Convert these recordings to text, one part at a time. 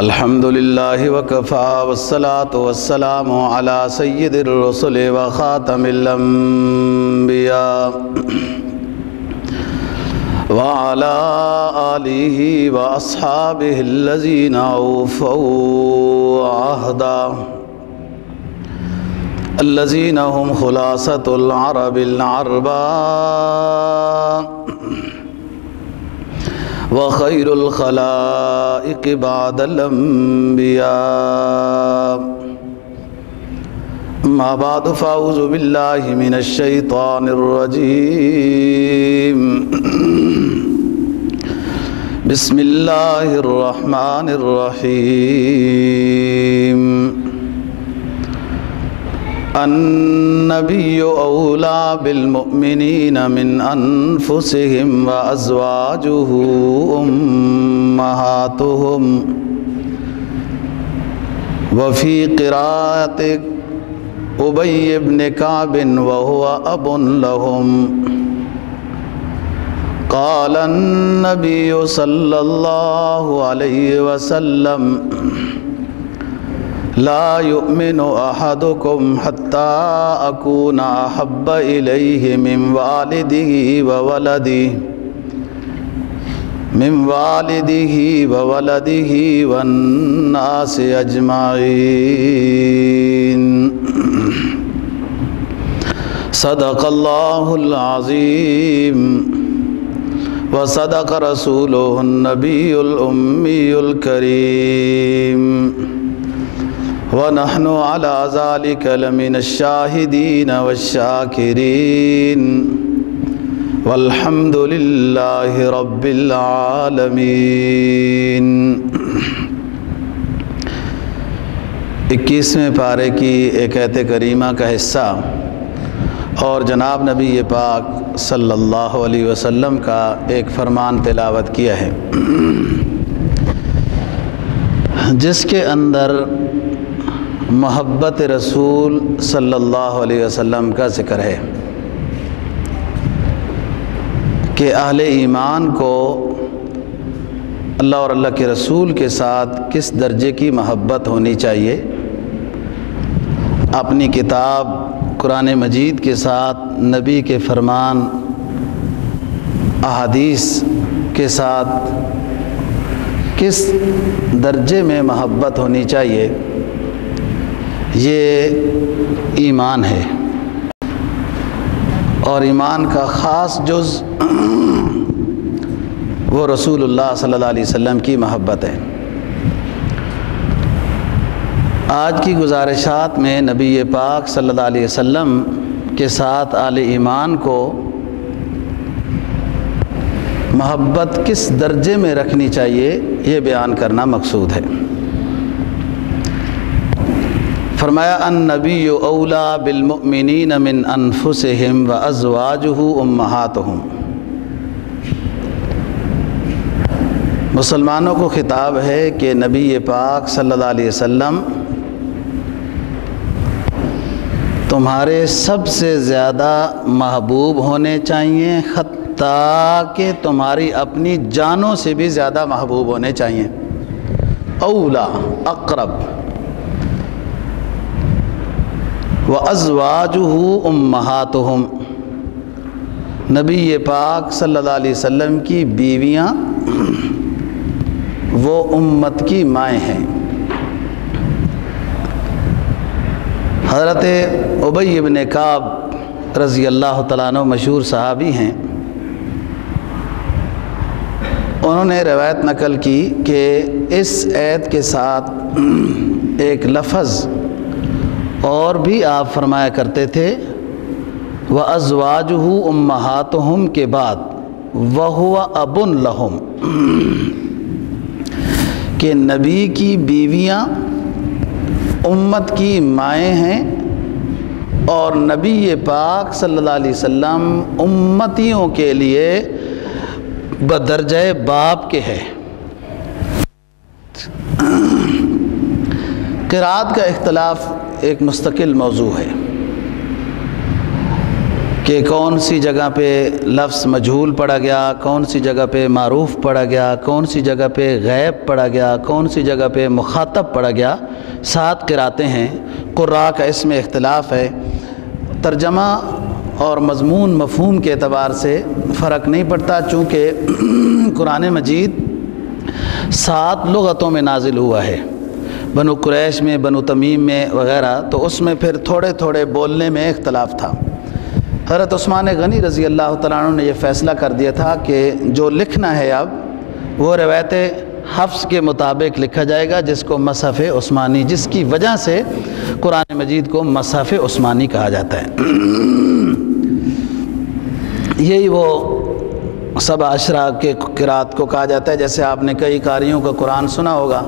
الحمدللہ وکفا والصلاة والسلام علی سید الرسل وخاتم الانبیاء وعلى آلہ واصحابہ الذین اوفوا عہدا الذین هم خلاصۃ العرب العرباء وخیر الخلائق بعد الانبیاء اما بعد فاعوذ باللہ من الشیطان الرجیم بسم اللہ الرحمن الرحیم النبی اولی بالمؤمنین من انفسهم وازواجہ امہاتہم وفی قراءت ابی بن کعب وہو اب لہم قال النبی صلی اللہ علیہ وسلم لا يؤمن أحدكم حتى أكون أحب إليه من والده والناس أجمعين صدق الله العظيم وصدق رسوله النبي الأمي الكريم ونحن على ذلك لمن الشاهدين والشاكرين والحمد لله رب العالمين۔ 21ویں پارے کی ایک آیت کریمہ کا حصہ اور جناب نبی پاک صلی اللہ علیہ وسلم کا ایک فرمان تلاوت کیا ہے، جس کے اندر محبت رسول صلی اللہ علیہ وسلم کا ذکر ہے کہ اہل ایمان کو اللہ اور اللہ کے رسول کے ساتھ کس درجے کی محبت ہونی چاہیے، اپنی کتاب قرآن مجید کے ساتھ نبی کے فرمان احادیث کے ساتھ کس درجے میں محبت ہونی چاہیے، یہ ایمان ہے۔ اور ایمان کا خاص جز وہ رسول اللہ صلی اللہ علیہ وسلم کی محبت ہے۔ آج کی گزارشات میں نبی پاک صلی اللہ علیہ وسلم کے ساتھ اہل ایمان کو محبت کس درجے میں رکھنی چاہیے، یہ بیان کرنا مقصود ہے۔ فرمایا النبی اولی بالمؤمنین من انفسهم وازواجہ امہاتہم۔ مسلمانوں کو خطاب ہے کہ نبی پاک صلی اللہ علیہ وسلم تمہارے سب سے زیادہ محبوب ہونے چاہیے، حتیٰ کہ تمہاری اپنی جانوں سے بھی زیادہ محبوب ہونے چاہیے۔ اولا اقرب، وَأَزْوَاجُهُ أُمَّهَاتُهُمْ، نبی پاک صلی اللہ علیہ وسلم کی بیویاں وہ امت کی مائیں ہیں۔ حضرت ابی بن کعب رضی اللہ تعالیٰ عنہ مشہور صحابی ہیں، انہوں نے روایت نقل کی کہ اس آیت کے ساتھ ایک لفظ اور بھی آپ فرمایا کرتے تھے وَأَزْوَاجُهُ أُمَّهَاتُهُمْ کے بعد وَهُوَ أَبٌ لَهُمْ، کہ نبی کی بیویاں امت کی مائیں ہیں اور نبی پاک صلی اللہ علیہ وسلم امتیوں کے لیے بدرجہ باپ کے ہے۔ قرات کا اختلاف ایک مستقل موضوع ہے۔ کہ کون سی جگہ پہ لفظ مجہول پڑا گیا، کون سی جگہ پہ معروف پڑا گیا، کون سی جگہ پہ غیب پڑا گیا، کون سی جگہ پہ مخاطب پڑا گیا۔ 7 قراتیں ہیں، قراء کا اس میں اختلاف ہے، ترجمہ اور مضمون مفہوم کے اعتبار سے فرق نہیں پڑتا، چونکہ قرآن مجید 7 لغتوں میں نازل ہوا ہے، بنو قریش میں، بنو تمیم میں وغیرہ، تو اس میں پھر تھوڑے تھوڑے بولنے میں اختلاف تھا۔ حضرت عثمان غنی رضی اللہ تعالیٰ عنہ نے یہ فیصلہ کر دیا تھا کہ جو لکھنا ہے اب وہ روایت حفظ کے مطابق لکھا جائے گا، جس کو مصحف عثمانی، جس کی وجہ سے قرآن مجید کو مصحف عثمانی کہا جاتا ہے۔ یہی وہ 7 عشرہ کے قرات کو کہا جاتا ہے۔ جیسے آپ نے کئی قاریوں کا قرآن سنا ہوگا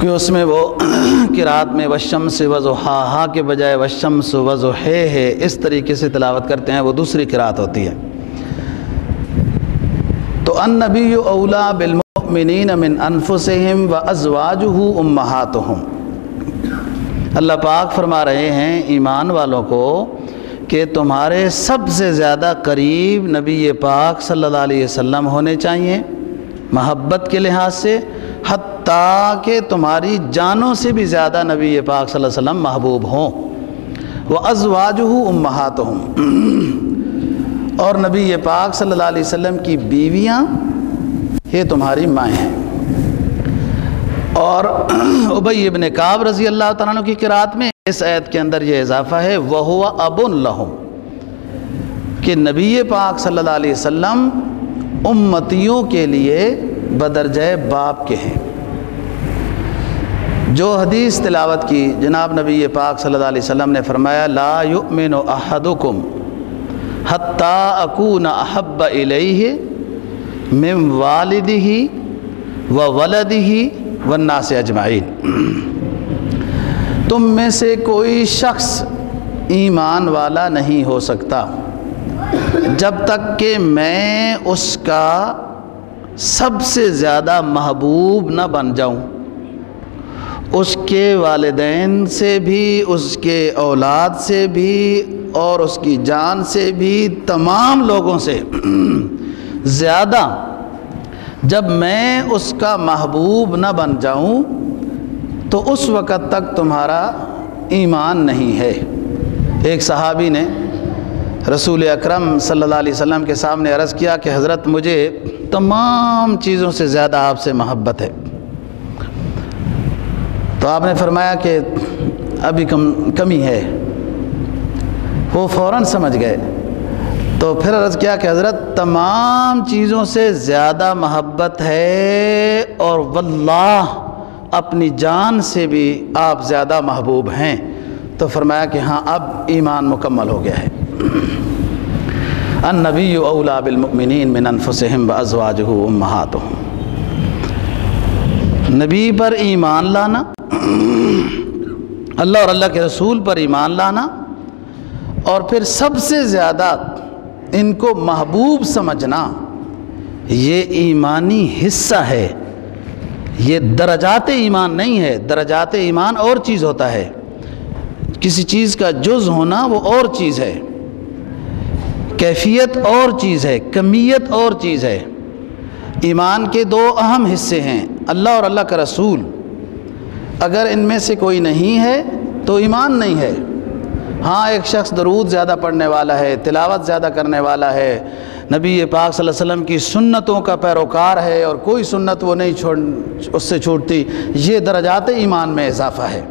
کہ اس میں وہ قرات میں والشمس وضحاہا کے بجائے والشمس وضحیہا اس طریقے سے تلاوت کرتے ہیں، وہ دوسری قرات ہوتی ہے۔ تو النبی اولیٰ بالمؤمنین من انفسہم وازواجہ امہاتہم، اللہ پاک فرما رہے ہیں ایمان والوں کو کہ تمہارے سب سے زیادہ قریب نبی پاک صلی اللہ علیہ وسلم ہونے چاہیے محبت کے لحاظ سے، حتیٰ کہ تمہاری جانوں سے بھی زیادہ نبی پاک صلی اللہ علیہ وسلم محبوب ہوں۔ وَأَزْوَاجُهُ أُمَّهَاتُهُمْ، اور نبی پاک صلی اللہ علیہ وسلم کی بیویاں یہ تمہاری مائیں ہیں۔ اور ابی ابن کعب رضی اللہ تعالیٰ عنہ کی قرات میں اس آیت کے اندر یہ اضافہ ہے وَهُوَ أَبٌ لَهُمْ، کہ نبی پاک صلی اللہ علیہ وسلم امتیوں کے لیے بدرجہ باپ کے ہیں۔ جو حدیث تلاوت کی جناب نبی پاک صلی اللہ علیہ وسلم نے فرمایا لا یؤمن احدکم حتی اکون احب الیہ من والدہ وولدہ والناس اجمعین، تم میں سے کوئی شخص ایمان والا نہیں ہو سکتا جب تک کہ میں اس کا سب سے زیادہ محبوب نہ بن جاؤں، اس کے والدین سے بھی، اس کے اولاد سے بھی، اور اس کی جان سے بھی، تمام لوگوں سے زیادہ جب میں اس کا محبوب نہ بن جاؤں تو اس وقت تک تمہارا ایمان نہیں ہے۔ ایک صحابی نے رسول اکرم صلی اللہ علیہ وسلم کے سامنے عرض کیا کہ حضرت مجھے تمام چیزوں سے زیادہ آپ سے محبت ہے، تو آپ نے فرمایا کہ ابھی کمی ہے۔ وہ فوراً سمجھ گئے، تو پھر عرض کیا کہ حضرت تمام چیزوں سے زیادہ محبت ہے، اور واللہ اپنی جان سے بھی آپ زیادہ محبوب ہیں۔ تو فرمایا کہ ہاں اب ایمان مکمل ہو گیا ہے۔ النبی اولیٰ بالمؤمنین من انفسہم وازواجہ امہاتہم، نبی پر ایمان لانا، اللہ اور اللہ کے رسول پر ایمان لانا، اور پھر سب سے زیادہ ان کو محبوب سمجھنا، یہ ایمانی حصہ ہے، یہ درجات ایمان نہیں ہے۔ درجات ایمان اور چیز ہوتا ہے، کسی چیز کا جز ہونا وہ اور چیز ہے، کیفیت اور چیز ہے، کمیت اور چیز ہے۔ ایمان کے 2 اہم حصے ہیں، اللہ اور اللہ کا رسول، اگر ان میں سے کوئی نہیں ہے تو ایمان نہیں ہے۔ ہاں ایک شخص درود زیادہ پڑھنے والا ہے، تلاوت زیادہ کرنے والا ہے، نبی پاک صلی اللہ علیہ وسلم کی سنتوں کا پیروکار ہے اور کوئی سنت وہ نہیں اس سے چھوٹتی، یہ درجات ایمان میں اضافہ ہے۔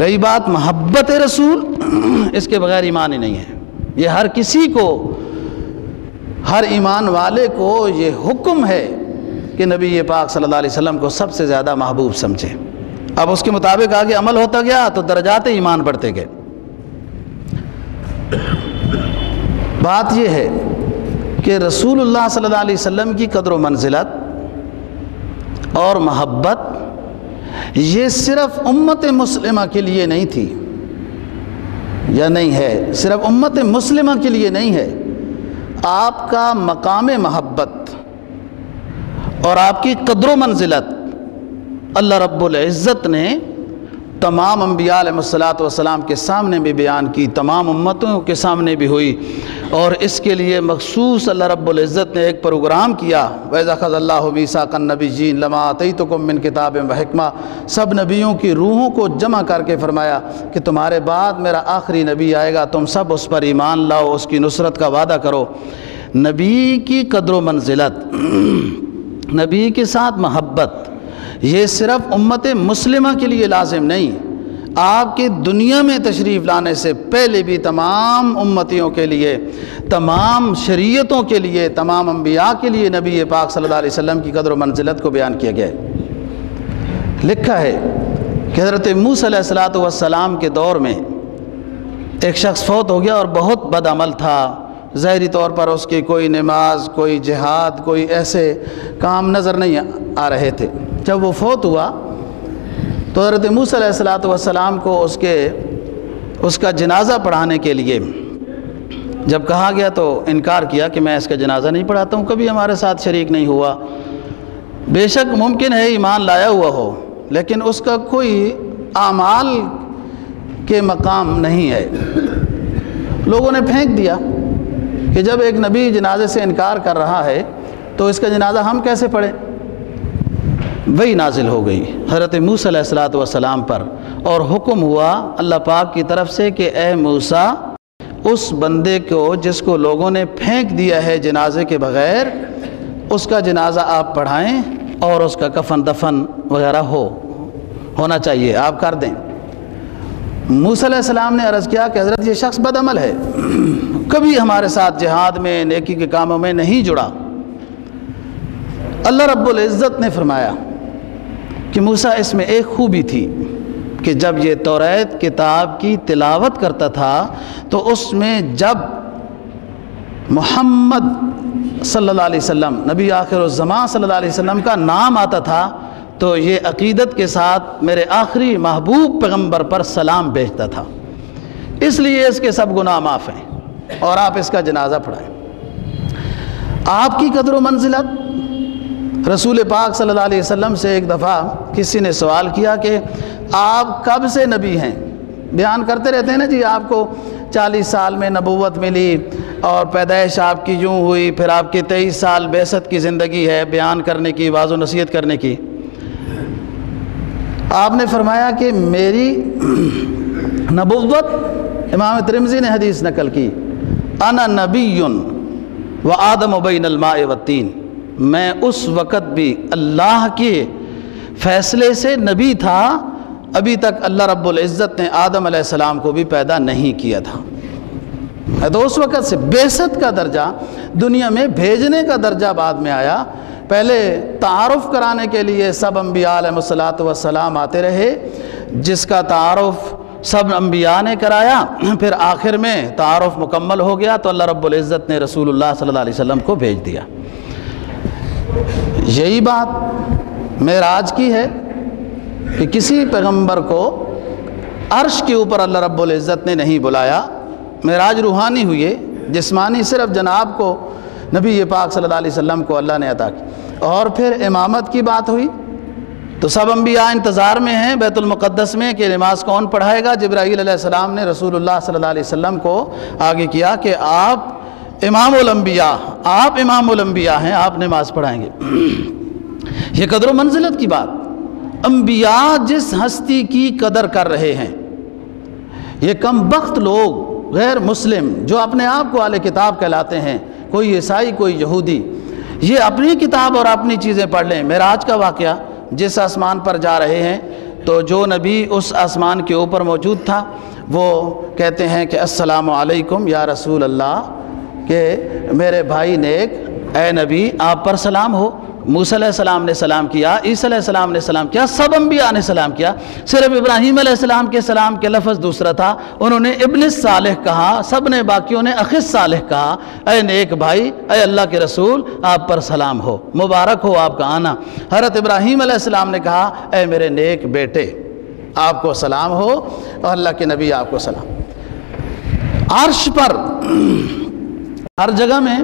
رہی بات محبت رسول، اس کے بغیر ایمان ہی نہیں ہے۔ یہ ہر کسی کو، ہر ایمان والے کو یہ حکم ہے کہ نبی پاک صلی اللہ علیہ وسلم کو سب سے زیادہ محبوب سمجھے۔ اب اس کے مطابق آگے عمل ہوتا گیا تو درجات ایمان بڑھتے گئے۔ بات یہ ہے کہ رسول اللہ صلی اللہ علیہ وسلم کی قدر و منزلت اور محبت یہ صرف امت مسلمہ کے لیے نہیں تھی، یا نہیں ہے، صرف امت مسلمہ کے لیے نہیں ہے۔ آپ کا مقام محبت اور آپ کی قدر و منزلت اللہ رب العزت نے تمام انبیاء علیہ السلام کے سامنے بھی بیان کی، تمام امتوں کے سامنے بھی ہوئی، اور اس کے لیے مخصوص اللہ رب العزت نے ایک پروگرام کیا۔ وَإِذَا أَخَذَ اللَّهُ مِيثَاقَ النَّبِيِّينَ لَمَا آتَيْتُكُم مِّن كِتَابٍ وَحِكْمَةٍ، سب نبیوں کی روحوں کو جمع کر کے فرمایا کہ تمہارے بعد میرا آخری نبی آئے گا، تم سب اس پر ایمان لاؤ، اس کی نصرت کا وعدہ کرو۔ نبی کی قدر و منزلت، نبی کے ساتھ محبت، یہ صرف امت مسلمہ کے لیے لازم نہیں، آپ کی دنیا میں تشریف لانے سے پہلے بھی تمام امتیوں کے لیے، تمام شریعتوں کے لیے، تمام انبیاء کے لیے نبی پاک صلی اللہ علیہ وسلم کی قدر و منزلت کو بیان کیا گیا ہے۔ لکھا ہے کہ حضرت موسیٰ علیہ السلام کے دور میں ایک شخص فوت ہو گیا اور بہت بد عمل تھا، ظاہری طور پر اس کی کوئی نماز، کوئی جہاد، کوئی ایسے کام نظر نہیں آ رہے تھے۔ جب وہ فوت ہوا تو حضرت موسیٰ علیہ السلام کو اس کا جنازہ پڑھانے کے لیے جب کہا گیا تو انکار کیا کہ میں اس کا جنازہ نہیں پڑھاتا ہوں، کبھی ہمارے ساتھ شریک نہیں ہوا۔ بے شک ممکن ہے ایمان لایا ہوا ہو، لیکن اس کا کوئی اعمال کے مقام نہیں ہے۔ لوگوں نے پھینک دیا کہ جب ایک نبی جنازے سے انکار کر رہا ہے تو اس کا جنازہ ہم کیسے پڑھیں؟ وہی نازل ہو گئی حضرت موسیٰ علیہ السلام پر، اور حکم ہوا اللہ پاک کی طرف سے کہ اے موسیٰ، اس بندے کو جس کو لوگوں نے پھینک دیا ہے جنازے کے بغیر، اس کا جنازہ آپ پڑھائیں اور اس کا کفن دفن وغیرہ ہونا چاہیے، آپ کر دیں۔ موسیٰ علیہ السلام نے عرض کیا کہ حضرت یہ شخص بد عمل ہے، کبھی ہمارے ساتھ جہاد میں، نیکی کے کاموں میں نہیں جڑا۔ اللہ رب العزت نے فرمایا کہ موسیٰ اس میں ایک خوبی تھی کہ جب یہ توریت کتاب کی تلاوت کرتا تھا تو اس میں جب محمد صلی اللہ علیہ وسلم، نبی آخر الزمان صلی اللہ علیہ وسلم کا نام آتا تھا تو یہ عقیدت کے ساتھ میرے آخری محبوب پیغمبر پر سلام بھیجتا تھا، اس لیے اس کے سب گناہ معاف ہیں اور آپ اس کا جنازہ پڑھائیں۔ آپ کی قدر و منزلت، رسول پاک صلی اللہ علیہ وسلم سے ایک دفعہ کسی نے سوال کیا کہ آپ کب سے نبی ہیں؟ بیان کرتے رہتے ہیں نا جی، آپ کو 40 سال میں نبوت ملی اور پیدائش آپ کی یوں ہوئی، پھر آپ کی 23 سال بعثت کی زندگی ہے بیان کرنے کی، واعظ و نصیحت کرنے کی۔ آپ نے فرمایا کہ میری نبوت، امام ترمذی نے حدیث نقل کی، انا نبی و آدم بین الماء والطین، میں اس وقت بھی اللہ کے فیصلے سے نبی تھا، ابھی تک اللہ رب العزت نے آدم علیہ السلام کو بھی پیدا نہیں کیا تھا۔ تو اس وقت سے بعثت کا درجہ، دنیا میں بھیجنے کا درجہ بعد میں آیا۔ پہلے تعارف کرانے کے لیے سب انبیاء علیہ السلام آتے رہے، جس کا تعارف سب انبیاء نے کرایا، پھر آخر میں تعارف مکمل ہو گیا تو اللہ رب العزت نے رسول اللہ صلی اللہ علیہ وسلم کو بھیج دیا۔ یہی بات معراج کی ہے کہ کسی پیغمبر کو عرش کے اوپر اللہ رب العزت نے نہیں بلایا، معراج روحانی ہوئی ہے، جسمانی صرف جناب کو، نبی پاک صلی اللہ علیہ وسلم کو اللہ نے عطا کی۔ اور پھر امامت کی بات ہوئی تو سب انبیاء انتظار میں ہیں بیت المقدس میں کہ نماز کون پڑھائے گا۔ جبرائیل علیہ السلام نے رسول اللہ صلی اللہ علیہ وسلم کو آگے کیا کہ آپ امام الانبیاء، آپ امام الانبیاء ہیں، آپ نماز پڑھائیں گے۔ یہ قدر و منزلت کی بات، انبیاء جس ہستی کی قدر کر رہے ہیں، یہ کم بخت لوگ غیر مسلم جو اپنے آپ کو اہل کتاب کہلاتے ہیں، کوئی عیسائی کوئی یہودی، یہ اپنی کتاب اور اپنی چیزیں پڑھ لیں۔ معراج کا واقعہ، جس آسمان پر جا رہے ہیں تو جو نبی اس آسمان کے اوپر موجود تھا وہ کہتے ہیں کہ السلام علیکم یا رسول اللہ، کہ میرے بھائی نیک، اے نبی آپ پر سلام ہو۔ موسیٰ علیہ السلام نے سلام کیا، عیسیٰ علیہ السلام نے سلام کیا، سب انبیاء نے سلام کیا، صرف ابراہیم علیہ السلام کے سلام کے لفظ دوسرا تھا، انہوں نے ابن صالح کہا، سب نے باقیوں نے اخ صالح کہا، اے نیک بھائی، اے اللہ کے رسول آپ پر سلام ہو، مبارک ہو آپ کا آنا۔ حضرت ابراہیم علیہ السلام نے کہا اے میرے نیک بیٹے آپ کو سلام ہو، اور اللہ کے نبی آپ کو سلام۔ عرش پر ہر جگہ میں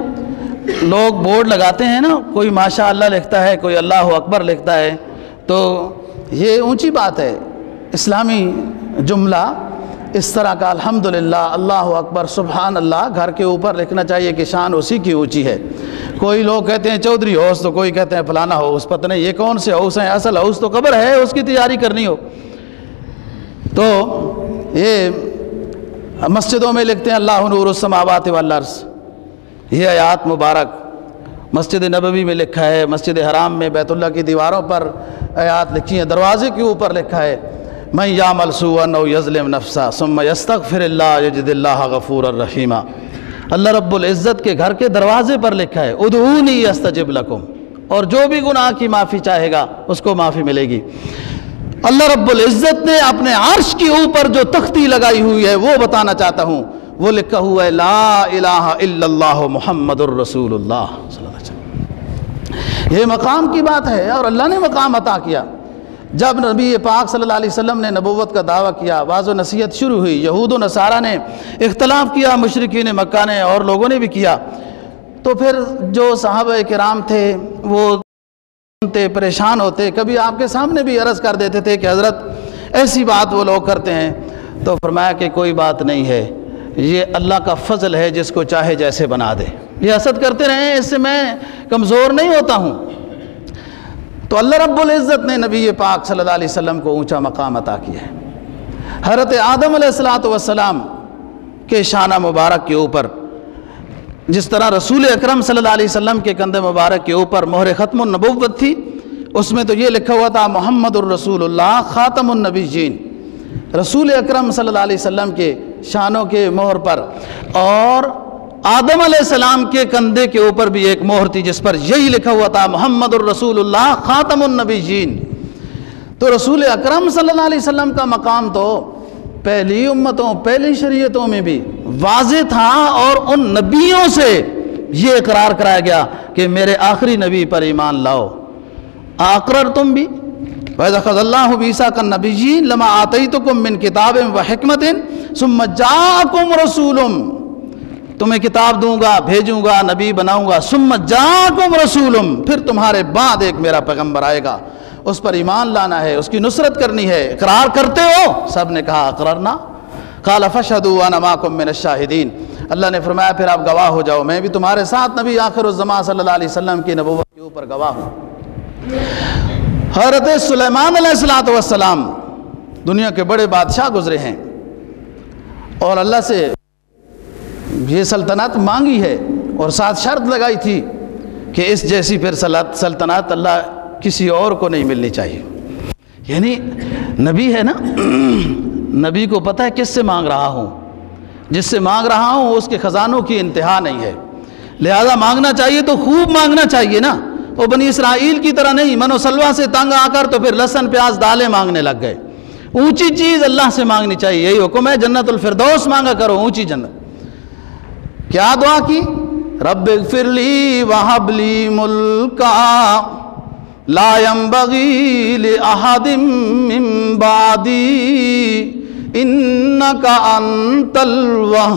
لوگ بورڈ لگاتے ہیں نا، کوئی ماشاء اللہ لکھتا ہے، کوئی اللہ اکبر لکھتا ہے، تو یہ اونچی بات ہے اسلامی جملہ اس طرح کا الحمدللہ، اللہ اکبر، سبحان اللہ گھر کے اوپر لکھنا چاہیے کہ شان اسی کی اونچی ہے۔ کوئی لوگ کہتے ہیں چودھری ہاؤس، تو کوئی کہتے ہیں فلانا ہاؤس، پتہ نہیں یہ کون سے ہاؤس ہیں، اصل ہاؤس تو قبر ہے، اس کی تیاری کرنی ہو تو یہ مسجدوں میں لکھتے ہیں اللہ نور السماوات والارض، یہ آیات مبارک مسجد نبوی میں لکھا ہے، مسجد حرام میں بیت اللہ کی دیواروں پر آیات لکھی ہیں، دروازے کے اوپر لکھا ہے من یعمل سوءا او یظلم نفسا ثم یستغفر اللہ یجد اللہ غفورا رحیما۔ اللہ رب العزت کے گھر کے دروازے پر لکھا ہے ادعونی استجب لکم، اور جو بھی گناہ کی معافی چاہے گا اس کو معافی ملے گی۔ اللہ رب العزت نے اپنے عرش کے اوپر جو تختی لگائی ہوئی ہے وہ بتانا چاہتا ہوں، وہ لکھا ہوا ہے لا الہ الا اللہ محمد الرسول اللہ صلی اللہ علیہ وسلم۔ یہ مقام کی بات ہے، اور اللہ نے مقام عطا کیا۔ جب نبی پاک صلی اللہ علیہ وسلم نے نبوت کا دعویٰ کیا، واعظ و نصیحت شروع ہوئی، یہود و نصارہ نے اختلاف کیا، مشرکین مکہ نے اور لوگوں نے بھی کیا، تو پھر جو صحابہ کرام تھے وہ پریشان ہوتے، کبھی آپ کے سامنے بھی عرض کر دیتے تھے کہ حضرت ایسی بات وہ لوگ کرتے ہیں، تو فرمایا کہ کوئی بات نہیں ہے، یہ اللہ کا فضل ہے، جس کو چاہے جیسے بنا دے، یہ حسد کرتے رہیں، اس سے میں کمزور نہیں ہوتا ہوں۔ تو اللہ رب العزت نے نبی پاک صلی اللہ علیہ وسلم کو اونچا مقام عطا کیا ہے۔ حضرت آدم علیہ السلام کے شانہ مبارک کے اوپر جس طرح رسول اکرم صلی اللہ علیہ وسلم کے کندھے مبارک کے اوپر مہر ختم النبوت تھی، اس میں تو یہ لکھا ہوا تھا محمد الرسول اللہ خاتم النبیین، رسول اکرم صلی اللہ علیہ وسلم کے شانوں کے مہر پر، اور آدم علیہ السلام کے کندھے کے اوپر بھی ایک مہر تھی جس پر یہی لکھا ہوا تھا محمد الرسول اللہ خاتم النبیین۔ تو رسول اکرم صلی اللہ علیہ وسلم کا مقام تو پہلی امتوں، پہلی شریعتوں میں بھی واضح تھا، اور ان نبیوں سے یہ اقرار کرایا گیا کہ میرے آخری نبی پر ایمان لاؤ۔ اقررتم بھی وَإِذْ أَخَذَ اللَّهُ مِيثَاقَ النَّبِيِّينَ لَمَا آتَيْتُكُم مِّن كِتَابٍ وَحِكْمَةٍ ثُمَّ جَاءَكُمْ رَسُولٌ، تمہیں کتاب دوں گا، بھیجوں گا، نبی بناؤں گا، ثُمَّ جَاءَكُمْ رَسُولٌ، پھر تمہارے بعد ایک میرا پیغمبر آئے گا، اس پر ایمان لانا ہے، اس کی نصرت کرنی ہے، اقرار کرتے ہو؟ سب نے کہا اقررنا۔ قال فاشهدوا وانا معكم من الشاہدین، اللہ نے فرمایا پھر آپ گواہ ہو جاؤ، میں بھی تمہارے ساتھ نبی آخر الزمان صلی اللہ علیہ وسلم کی نبوت کے اوپر گواہ ہوں۔ حضرت سلیمان علیہ السلام دنیا کے بڑے بادشاہ گزرے ہیں، اور اللہ سے یہ سلطنت مانگی ہے، اور ساتھ شرط لگائی تھی کہ اس جیسی پھر سلطنت اللہ کسی اور کو نہیں ملنی چاہیے۔ یعنی نبی ہے نا، نبی کو پتہ ہے کس سے مانگ رہا ہوں، جس سے مانگ رہا ہوں اس کے خزانوں کی انتہا نہیں ہے، لہذا مانگنا چاہیے تو خوب مانگنا چاہیے نا، وہ بنی اسرائیل کی طرح نہیں من و سلوہ سے تنگ آ کر تو پھر لہسن پیاز دالیں مانگنے لگ گئے۔ اونچی چیز اللہ سے مانگنی چاہیے، یہی حکم ہے، جنت الفردوس مانگا کرو، اونچی جنت۔ کیا دعا کی؟ رب اغفر لی وہب لی ملکا لا ينبغی لأحد من بعدی انکا انت الوہاب۔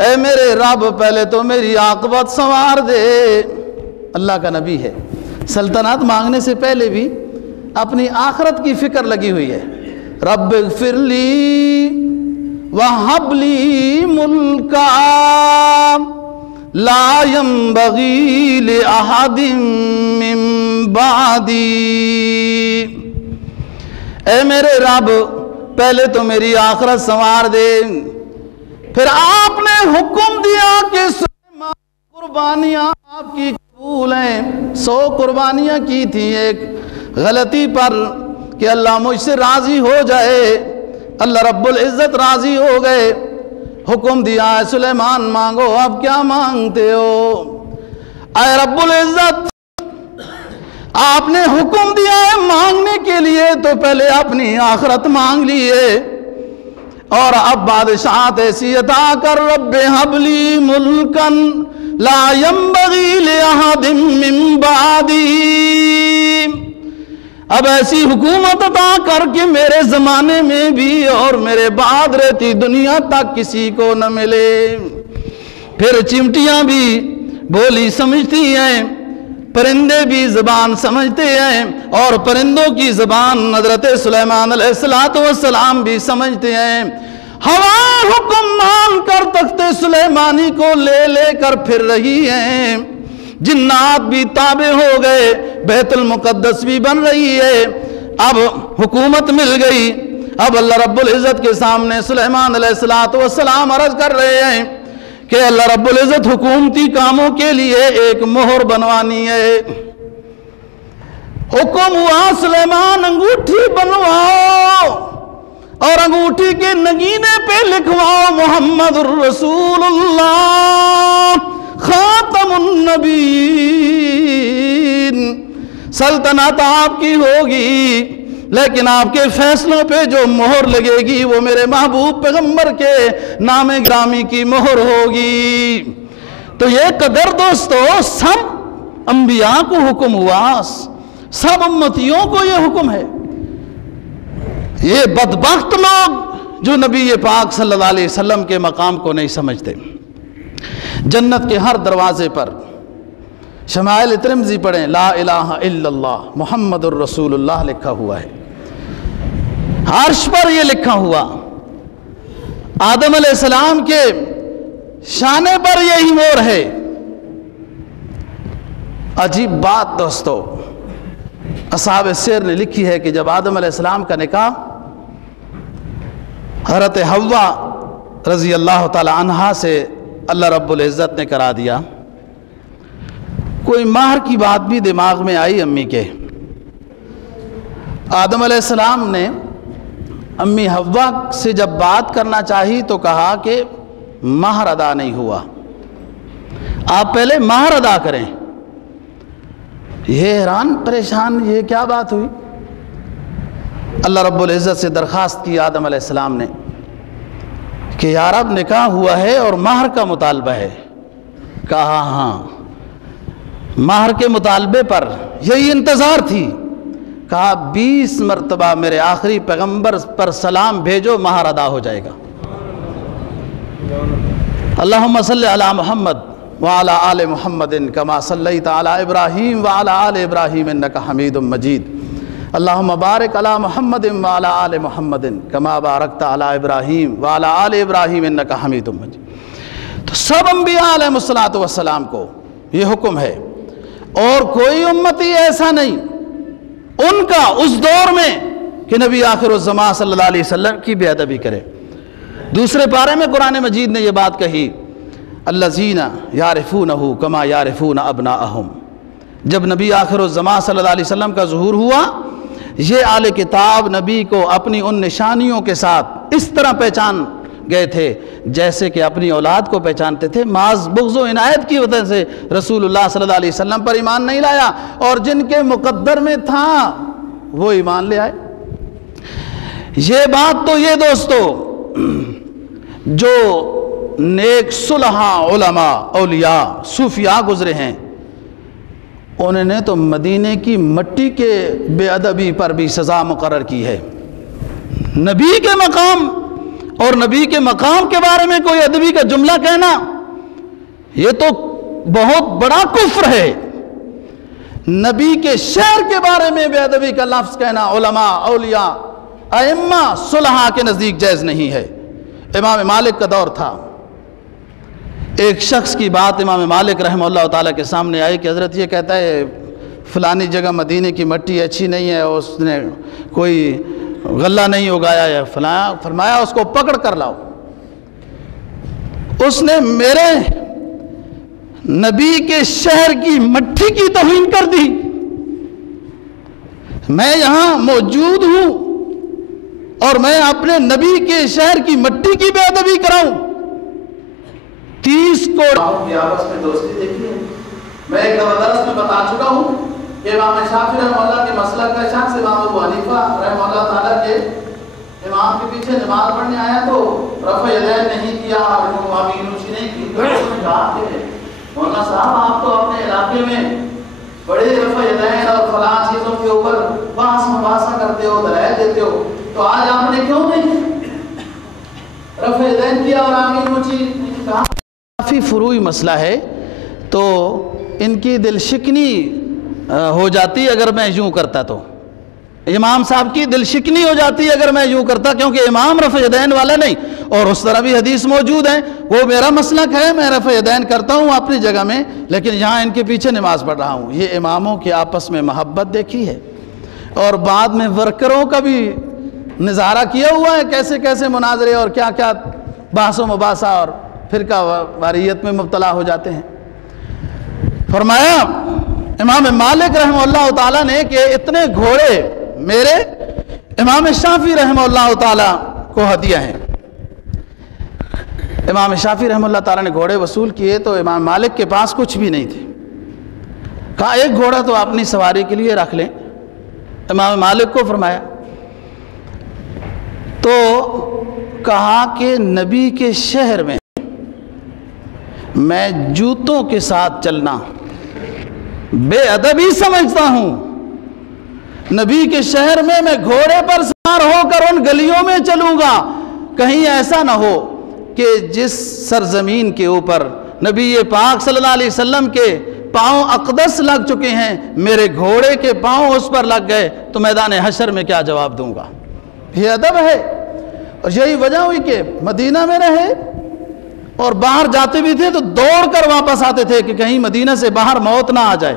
اے میرے رب پہلے تو میری عاقبت سنوار دے۔ اللہ کا نبی ہے، سلطنت مانگنے سے پہلے بھی اپنی آخرت کی فکر لگی ہوئی ہے۔ رب اغفر لی وہب لی ملکا لا ينبغی لأحد من بعدی۔ اے میرے رب پہلے تو میری آخرت سنوار دے۔ پھر آپ نے حکم دیا کہ سلیمان قربانیاں آپ کی قبول ہیں۔ 100 قربانیاں کی تھیں ایک غلطی پر کہ اللہ مجھ سے راضی ہو جائے، اللہ رب العزت راضی ہو گئے، حکم دیا ہے سلیمان مانگو، اب کیا مانگتے ہو؟ اے رب العزت آپ نے حکم دیا ہے مانگنے کے لیے تو پہلے اپنی آخرت مانگ لیے، اور اب بادشاہت ایسی عطا کر رب ہب لی ملکن لا ينبغی لأحد من بعدی۔ اب ایسی حکومت عطا کر کے میرے زمانے میں بھی اور میرے بعد رہتی دنیا تک کسی کو نہ ملے۔ پھر چمٹیاں بھی بولی سمجھتی ہیں، پرندے بھی زبان سمجھتے ہیں اور پرندوں کی زبان حضرت سلیمان علیہ السلام بھی سمجھتے ہیں۔ ہوا حکم مان کر تخت سلیمانی کو لے لے کر پھر رہی ہیں، جنات بھی تابع ہو گئے، بیت المقدس بھی بن رہی ہے، اب حکومت مل گئی۔ اب اللہ رب العزت کے سامنے سلیمان علیہ السلام عرض کر رہے ہیں کہ اللہ رب العزت حکومتی کاموں کے لیے ایک مہر بنوانی ہے۔ حکم ہوا سلیمان انگوٹھی بنواؤ اور انگوٹھی کے نگینے پہ لکھواؤ محمد الرسول اللہ خاتم النبیین، سلطنت آپ کی ہوگی لیکن آپ کے فیصلوں پہ جو مہر لگے گی وہ میرے محبوب پیغمبر کے نام گرامی کی مہر ہوگی۔ تو یہ قدر دوستو سب انبیاء کو حکم ہوا، سب امتیوں کو یہ حکم ہے۔ یہ بدبخت لوگ جو نبی پاک صلی اللہ علیہ وسلم کے مقام کو نہیں سمجھتے۔ جنت کے ہر دروازے پر شمائل ترمذی پڑھیں، لا الہ الا اللہ محمد الرسول اللہ لکھا ہوا ہے۔ عرش پر یہ لکھا ہوا، آدم علیہ السلام کے شانے پر یہی مہر ہے۔ عجیب بات دوستو، اصحاب السیر نے لکھی ہے کہ جب آدم علیہ السلام کا نکاح حضرت حوا رضی اللہ تعالی عنہا سے اللہ رب العزت نے کرا دیا، کوئی مہر کی بات بھی دماغ میں آئی امی کے۔ آدم علیہ السلام نے امی حوا سے جب بات کرنا چاہی تو کہا کہ مہر ادا نہیں ہوا، آپ پہلے مہر ادا کریں۔ یہ حیران پریشان، یہ کیا بات ہوئی؟ اللہ رب العزت سے درخواست کی آدم علیہ السلام نے کہ یا رب نکاح ہوا ہے اور مہر کا مطالبہ ہے۔ کہا ہاں، مہر کے مطالبے پر یہی انتظار تھی۔ کہا 20 مرتبہ میرے آخری پیغمبر پر سلام بھیجو، مہر ادا ہو جائے گا۔ اللہم صلی علی محمد وعلی آل محمد کما صلیت علی ابراہیم وعلی آل ابراہیم انکا حمید مجید۔ اللہم بارک علی محمد وعلی آل محمد کما بارکت علی ابراہیم وعلی آل ابراہیم انکا حمید مجید۔ تو سب انبیاء علیہ السلام کو یہ حکم ہے، اور کوئی امتی ایسا نہیں ان کا اس دور میں کہ نبی آخر الزمان صلی اللہ علیہ وسلم کی بے ادبی کرے۔ دوسرے پارے میں قرآن مجید نے یہ بات کہی، الذین یعرفونہ کما یعرفون ابناءہم۔ جب نبی آخر الزمان صلی اللہ علیہ وسلم کا ظہور ہوا، یہ اہل کتاب نبی کو اپنی ان نشانیوں کے ساتھ اس طرح پہچان گئے تھے جیسے کہ اپنی اولاد کو پہچانتے تھے۔ معاذ بغض و عنایت کی وجہ سے رسول اللہ صلی اللہ علیہ وسلم پر ایمان نہیں لایا، اور جن کے مقدر میں تھا وہ ایمان لے آئے۔ یہ بات تو یہ دوستو جو نیک صلحاء علماء اولیاء صوفیاء گزرے ہیں، انہوں نے تو مدینے کی مٹی کے بے ادبی پر بھی سزا مقرر کی ہے۔ نبی کے مقام اور نبی کے مقام کے بارے میں کوئی ادبی کا جملہ کہنا، یہ تو بہت بڑا کفر ہے۔ نبی کے شہر کے بارے میں بے ادبی کا لفظ کہنا علماء اولیاء ائمہ صلحاء کے نزدیک جائز نہیں ہے۔ امام مالک کا دور تھا، ایک شخص کی بات امام مالک رحمہ اللہ تعالیٰ کے سامنے آئی کہ حضرت یہ کہتا ہے فلانی جگہ مدینے کی مٹی اچھی نہیں ہے، اس نے کوئی غلہ نہیں اگایا ہے فلاں، فرمایا اس کو پکڑ کر لاؤ۔ اس نے میرے نبی کے شہر کی مٹی کی توہین کر دی، میں یہاں موجود ہوں اور میں اپنے نبی کے شہر کی مٹی کی بے ادبی کراؤں۔ 30 کوڑ کی آپس میں دوستی دیکھی ہے۔ میں ایک درس میں بتا چکا ہوں کہ امام شافعی رحمہ اللہ کے مسلک کا شخص امام ابو حنیفہ رحمہ اللہ تعالیٰ کے امام کے پیچھے نماز پڑھنے آیا تو رفع یدین نہیں کیا اور آمین اونچی نہیں کی، تو اس نے کہا کہ مولانا صاحب آپ تو اپنے علاقے میں بڑے رفع یدین اور فلاں چیزوں کے اوپر بحث مباحثہ کرتے ہو، دلائل دیتے ہو، تو آج آپ نے کیوں نہیں رفع یدین کیا اور آمین اونچی نہیں کہا؟ کافی فروعی مسئلہ ہے، تو ان کی دل شکنی ہو جاتی اگر میں یوں کرتا، تو امام صاحب کی دل شکنی ہو جاتی اگر میں یوں کرتا، کیونکہ امام رفع یدین والا نہیں، اور اس طرح بھی حدیث موجود ہیں، وہ میرا مسلک ہے، میں رفع یدین کرتا ہوں اپنی جگہ میں، لیکن یہاں ان کے پیچھے نماز پڑھ رہا ہوں۔ یہ اماموں کی آپس میں محبت دیکھی ہے، اور بعد میں ورکروں کا بھی نظارہ کیا ہوا ہے، کیسے کیسے مناظرے اور کیا کیا بحث و مباحثہ اور فرقہ واریت میں مبتلا ہو جاتے ہیں۔ فرمایا امام مالک رحمہ اللہ تعالیٰ نے کہ اتنے گھوڑے میرے امام شافعی رحمہ اللہ تعالیٰ کو ہدیہ ہیں۔ امام شافعی رحمہ اللہ تعالیٰ نے گھوڑے وصول کیے تو امام مالک کے پاس کچھ بھی نہیں تھے، کہا ایک گھوڑا تو اپنی سواری کے لیے رکھ لیں۔ امام مالک کو فرمایا تو کہا کہ نبی کے شہر میں جوتوں کے ساتھ چلنا بے ادبی سمجھتا ہوں، نبی کے شہر میں گھوڑے پر سوار ہو کر ان گلیوں میں چلوں گا، کہیں ایسا نہ ہو کہ جس سرزمین کے اوپر نبی پاک صلی اللہ علیہ وسلم کے پاؤں اقدس لگ چکے ہیں، میرے گھوڑے کے پاؤں اس پر لگ گئے تو میدان حشر میں کیا جواب دوں گا۔ یہ ادب ہے، اور یہی وجہ ہوئی کہ مدینہ میں رہے، اور باہر جاتے بھی تھے تو دوڑ کر واپس آتے تھے کہ کہیں مدینہ سے باہر موت نہ آ جائے۔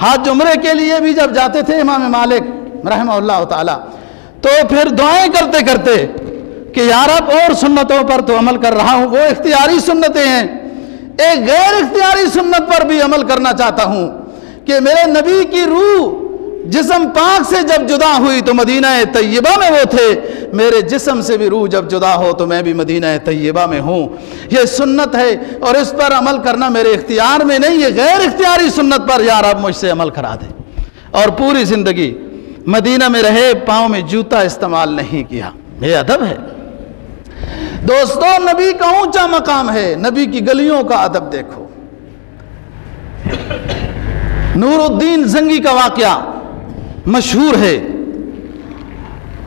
حج عمرے کے لیے بھی جب جاتے تھے امام مالک رحمہ اللہ تعالیٰ تو پھر دعائیں کرتے کرتے کہ یا رب اور سنتوں پر تو عمل کر رہا ہوں، وہ اختیاری سنتیں ہیں، ایک غیر اختیاری سنت پر بھی عمل کرنا چاہتا ہوں کہ میرے نبی کی روح جسم پاک سے جب جدا ہوئی تو مدینہ طیبہ میں وہ تھے، میرے جسم سے بھی روح جب جدا ہو تو میں بھی مدینہ طیبہ میں ہوں۔ یہ سنت ہے اور اس پر عمل کرنا میرے اختیار میں نہیں، یہ غیر اختیاری سنت پر یا رب مجھ سے عمل کرا دے۔ اور پوری زندگی مدینہ میں رہے، پاؤں میں جوتا استعمال نہیں کیا۔ یہ ادب ہے دوستو، نبی کا اونچا مقام ہے، نبی کی گلیوں کا ادب دیکھو۔ نور الدین زنگی کا واقعہ مشہور ہے،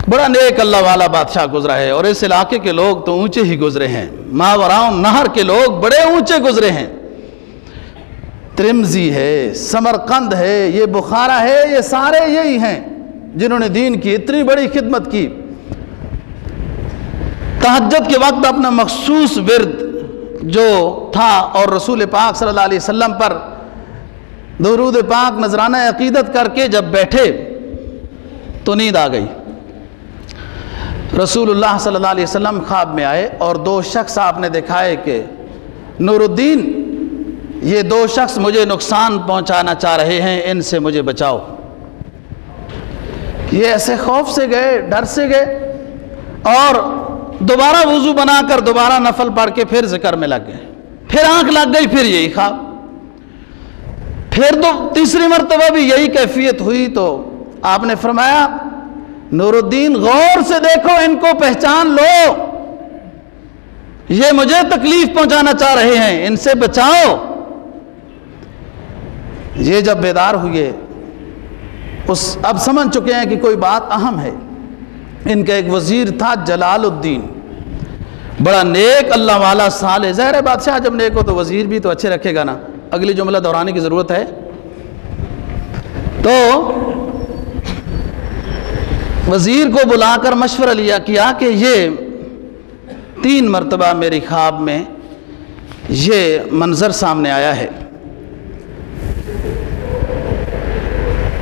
بڑا نیک اللہ والا بادشاہ گزرا ہے، اور اس علاقے کے لوگ تو اونچے ہی گزرے ہیں، ماوراء نہر کے لوگ بڑے اونچے گزرے ہیں۔ ترمزی ہے، سمرقند ہے، یہ بخارا ہے، یہ سارے یہی ہیں جنہوں نے دین کی اتنی بڑی خدمت کی۔ تہجد کے وقت اپنا مخصوص ورد جو تھا، اور رسول پاک صلی اللہ علیہ وسلم پر درود پاک نذرانہ عقیدت کر کے جب بیٹھے تو نیند آ گئی۔ رسول اللہ صلی اللہ علیہ وسلم خواب میں آئے اور دو شخص آپ نے دکھائے کہ نور الدین، یہ دو شخص مجھے نقصان پہنچانا چاہ رہے ہیں، ان سے مجھے بچاؤ۔ یہ ایسے خوف سے گئے، ڈر سے گئے، اور دوبارہ وضو بنا کر دوبارہ نفل پڑھ کے پھر ذکر میں لگ گئے، پھر آنکھ لگ گئی، پھر یہی خواب، پھر تو تیسری مرتبہ بھی یہی کیفیت ہوئی۔ تو آپ نے فرمایا نور الدین غور سے دیکھو، ان کو پہچان لو، یہ مجھے تکلیف پہنچانا چاہ رہے ہیں، ان سے بچاؤ۔ یہ جب بیدار ہوئے، اب سمجھ چکے ہیں کہ کوئی بات اہم ہے۔ ان کا ایک وزیر تھا جلال الدین، بڑا نیک اللہ والا صالح۔ ظاہر ہے بادشاہ جب نیک ہو تو وزیر بھی تو اچھے رکھے گا نا، اگلی جملہ دہرانے کی ضرورت ہے۔ تو وزیر کو بلا کر مشورہ لیا کیا کہ یہ 3 مرتبہ میری خواب میں یہ منظر سامنے آیا ہے،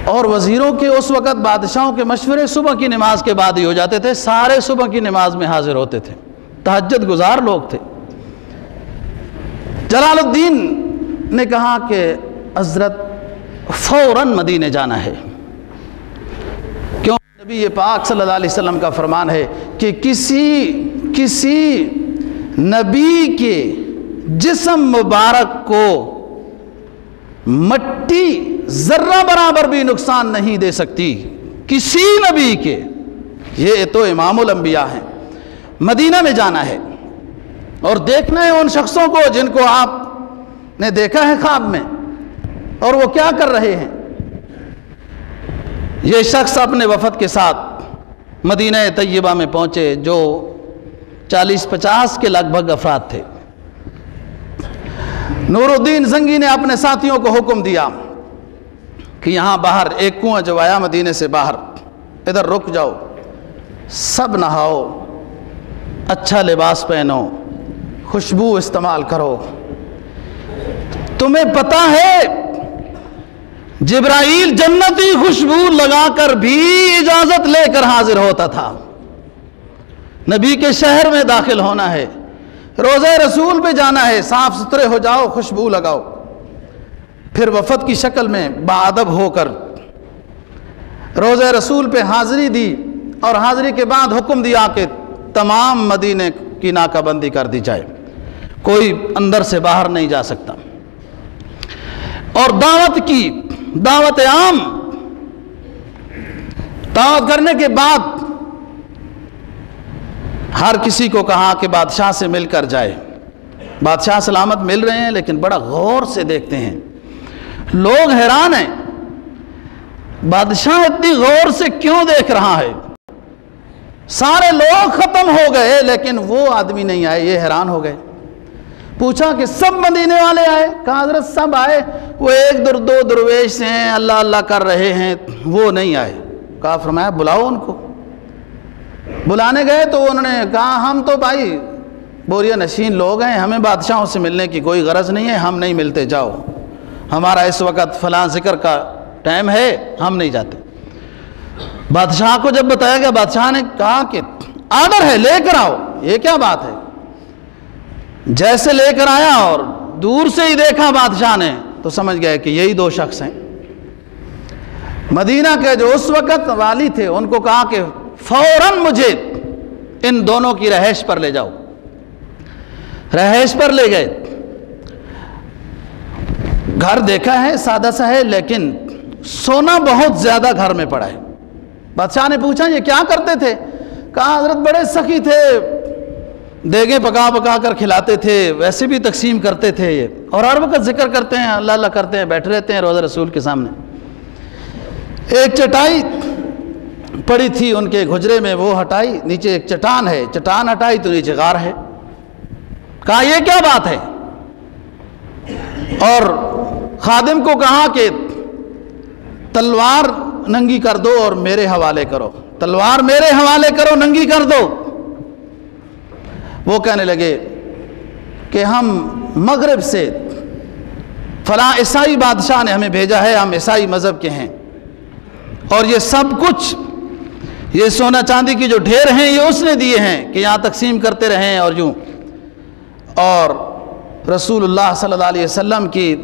اور وزیروں کے اس وقت بادشاہوں کے مشورے صبح کی نماز کے بعد ہی ہو جاتے تھے، سارے صبح کی نماز میں حاضر ہوتے تھے، تہجد گزار لوگ تھے۔ جلال الدین نے کہا کہ حضرت فوراً مدینے جانا ہے، کیوں؟ نبی پاک صلی اللہ علیہ وسلم کا فرمان ہے کہ کسی نبی کے جسم مبارک کو مٹی ذرہ برابر بھی نقصان نہیں دے سکتی، کسی نبی کے۔ یہ تو امام الانبیاء ہیں۔ مدینہ میں جانا ہے اور دیکھنا ہے ان شخصوں کو جن کو آپ نے دیکھا ہے خواب میں، اور وہ کیا کر رہے ہیں۔ یہ شخص اپنے وفد کے ساتھ مدینہ طیبہ میں پہنچے، جو 40-50 کے لگ بھگ افراد تھے۔ نور الدین زنگی نے اپنے ساتھیوں کو حکم دیا کہ یہاں باہر ایک کنواں جو آیا مدینے سے باہر، ادھر رک جاؤ، سب نہاؤ، اچھا لباس پہنو، خوشبو استعمال کرو۔ تمہیں پتہ ہے جبرائیل جنتی خوشبو لگا کر بھی اجازت لے کر حاضر ہوتا تھا۔ نبی کے شہر میں داخل ہونا ہے، روضہ رسول پہ جانا ہے، صاف ستھرے ہو جاؤ، خوشبو لگاؤ۔ پھر وفد کی شکل میں باادب ہو کر روضہ رسول پہ حاضری دی، اور حاضری کے بعد حکم دیا کہ تمام مدینے کی ناکہ بندی کر دی جائے، کوئی اندر سے باہر نہیں جا سکتا۔ اور دعوت کی، دعوت عام، دعوت کرنے کے بعد ہر کسی کو کہا کہ بادشاہ سے مل کر جائے۔ بادشاہ سلامت مل رہے ہیں لیکن بڑا غور سے دیکھتے ہیں، لوگ حیران ہیں، بادشاہ اتنی غور سے کیوں دیکھ رہا ہے؟ سارے لوگ ختم ہو گئے لیکن وہ آدمی نہیں آئے، یہ حیران ہو گئے۔ پوچھا کہ سب مدینے والے آئے؟ کہا حضرت سب آئے، وہ ایک دو درویش ہیں اللہ اللہ کر رہے ہیں، وہ نہیں آئے۔ کہا فرمایا بلاؤ ان کو۔ بلانے گئے تو انہوں نے کہا ہم تو بھائی بوریا نشین لوگ ہیں، ہمیں بادشاہوں سے ملنے کی کوئی غرض نہیں ہے، ہم نہیں ملتے، جاؤ، ہمارا اس وقت فلاں ذکر کا ٹائم ہے، ہم نہیں جاتے۔ بادشاہ کو جب بتایا گیا، بادشاہ نے کہا کہ آرڈر ہے، لے کر آؤ۔ یہ کیا بات ہے؟ جیسے لے کر آیا اور دور سے ہی دیکھا بادشاہ نے تو سمجھ گئے کہ یہی دو شخص ہیں۔ مدینہ کے جو اس وقت والی تھے ان کو کہا کہ فوراً مجھے ان دونوں کی رہائش پر لے جاؤ۔ رہائش پر لے گئے، گھر دیکھا ہے سادہ سا ہے لیکن سونا بہت زیادہ گھر میں پڑا ہے۔ بادشاہ نے پوچھا یہ کیا کرتے تھے؟ کہا حضرت بڑے سخی تھے، دیگیں پکا پکا کر کھلاتے تھے، ویسے بھی تقسیم کرتے تھے یہ، اور ہر وقت ذکر کرتے ہیں، اللہ اللہ کرتے ہیں، بیٹھے رہتے ہیں روضہ رسول کے سامنے۔ ایک چٹائی پڑی تھی ان کے حجرے میں، وہ ہٹائی، نیچے ایک چٹان ہے، چٹان ہٹائی تو نیچے غار ہے۔ کہا یہ کیا بات ہے؟ اور خادم کو کہا کہ تلوار ننگی کر دو اور میرے حوالے کرو، تلوار میرے حوالے کرو، ننگی کر دو۔ وہ کہنے لگے کہ ہم مغرب سے فلاں عیسائی بادشاہ نے ہمیں بھیجا ہے، ہم عیسائی مذہب کے ہیں، اور یہ سب کچھ، یہ سونا چاندی کی جو ڈھیر ہیں یہ اس نے دیے ہیں کہ یہاں تقسیم کرتے رہیں اور یوں۔ اور رسول اللہ صلی اللہ علیہ وسلم کی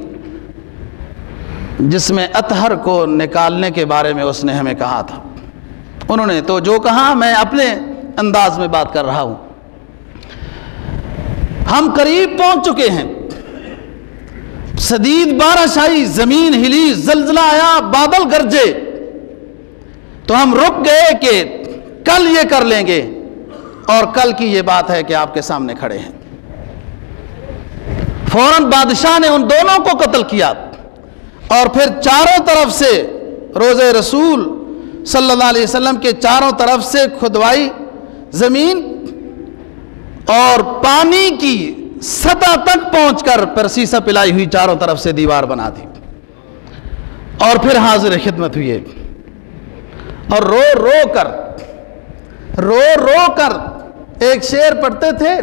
جس میں اطہر کو نکالنے کے بارے میں اس نے ہمیں کہا تھا۔ انہوں نے تو جو کہا میں اپنے انداز میں بات کر رہا ہوں۔ ہم قریب پہنچ چکے ہیں، شدید بارش آئی، زمین ہلی، زلزلہ آیا، بادل گرجے، تو ہم رک گئے کہ کل یہ کر لیں گے، اور کل کی یہ بات ہے کہ آپ کے سامنے کھڑے ہیں۔ فوراً بادشاہ نے ان دونوں کو قتل کیا، اور پھر چاروں طرف سے روضہ رسول صلی اللہ علیہ وسلم کے چاروں طرف سے کھدوائی زمین، اور پانی کی سطح تک پہنچ کر پرسیسہ پلائی ہوئی چاروں طرف سے دیوار بنا دی، اور پھر حاضر خدمت ہوئے، اور رو رو کر ایک شعر پڑھتے تھے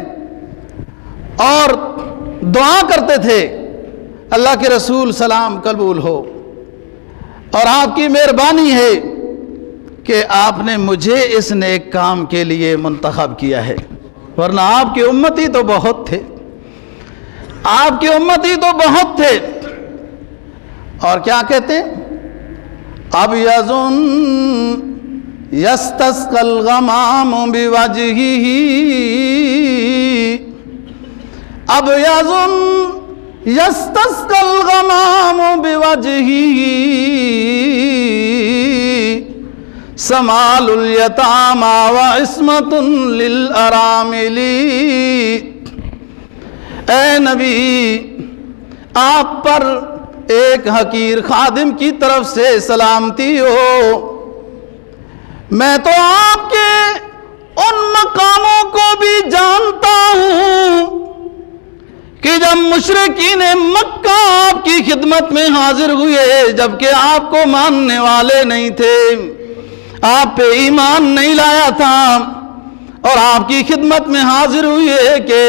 اور دعا کرتے تھے، اللہ کے رسول سلام قبول ہو، اور آپ کی مہربانی ہے کہ آپ نے مجھے اس نیک کام کے لیے منتخب کیا ہے، ورنہ آپ کی امتی تو بہت تھے، آپ کی امتی تو بہت تھے۔ اور کیا کہتے ہیں؟ اب یظن یستسقی الغمام بوجہہ، اب یظن یستسقی الغمام بوجہہ، سمال الیتامی وعصمۃ للارامل۔ اے نبی، آپ پر ایک حقیر خادم کی طرف سے سلامتی ہو، میں تو آپ کے ان مقاموں کو بھی جانتا ہوں کہ جب جب مشرکین مکہ آپ کی خدمت میں حاضر ہوئے جبکہ آپ کو ماننے والے نہیں تھے، آپ پہ ایمان نہیں لایا تھا، اور آپ کی خدمت میں حاضر ہوئے کہ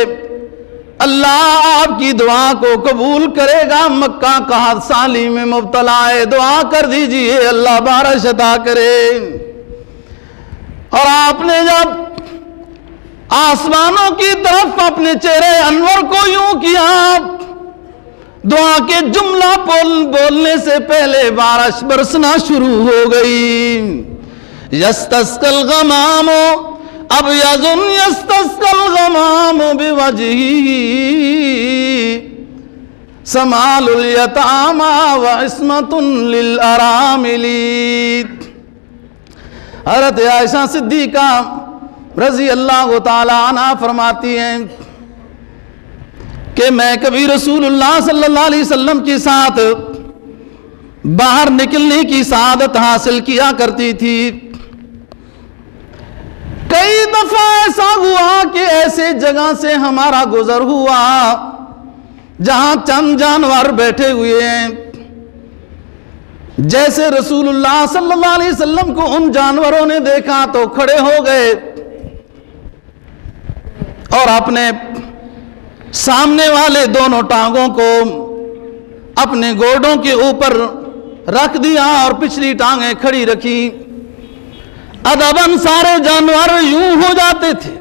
اللہ آپ کی دعا کو قبول کرے گا، مکہ قحط سالی میں مبتلا ہے، دعا کر دیجئے اللہ بارش عطا کرے۔ اور آپ نے جب آسمانوں کی طرف اپنے چہرے انور کو یوں کیا، دعا کے جملہ بولنے سے پہلے بارش برسنا شروع ہو گئی۔ یستسقی الغمام ابیض یستسقی الغمام بوجہہ سمال الیتامی وعصمۃ للارامل۔ حضرت عائشہ صدیقہ رضی اللہ تعالی عنہ فرماتی ہیں کہ میں کبھی رسول اللہ صلی اللہ علیہ وسلم کے ساتھ باہر نکلنے کی سعادت حاصل کیا کرتی تھی۔ کئی دفعہ ایسا ہوا کہ ایسے جگہ سے ہمارا گزر ہوا جہاں چند جانور بیٹھے ہوئے ہیں، جیسے رسول اللہ صلی اللہ علیہ وسلم کو ان جانوروں نے دیکھا تو کھڑے ہو گئے اور اپنے سامنے والے دونوں ٹانگوں کو اپنے گوڑوں کے اوپر رکھ دیا اور پچھلی ٹانگیں کھڑی رکھی۔ ادباً سارے جانور یوں ہو جاتے تھے،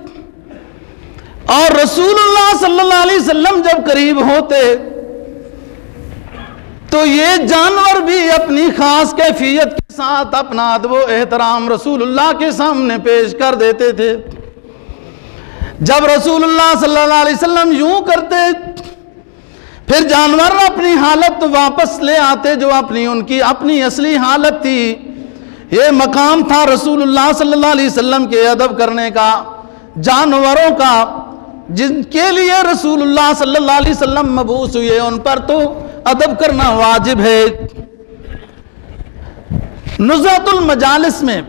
اور رسول اللہ صلی اللہ علیہ وسلم جب قریب ہوتے تو یہ جانور بھی اپنی خاص کیفیت کے ساتھ اپنا ادب و احترام رسول اللہ کے سامنے پیش کر دیتے تھے۔ جب رسول اللہ صلی اللہ علیہ وسلم یوں کرتے پھر جانور اپنی حالت واپس لے آتے جو ان کی اپنی اصلی حالت تھی۔ یہ مقام تھا رسول اللہ صلی اللہ علیہ وسلم کے ادب کرنے کا، جانوروں کا، جن کے لیے رسول اللہ صلی اللہ علیہ وسلم مبعوث ہوئے ان پر تو ادب کرنا واجب ہے۔ نزہۃ المجالس میں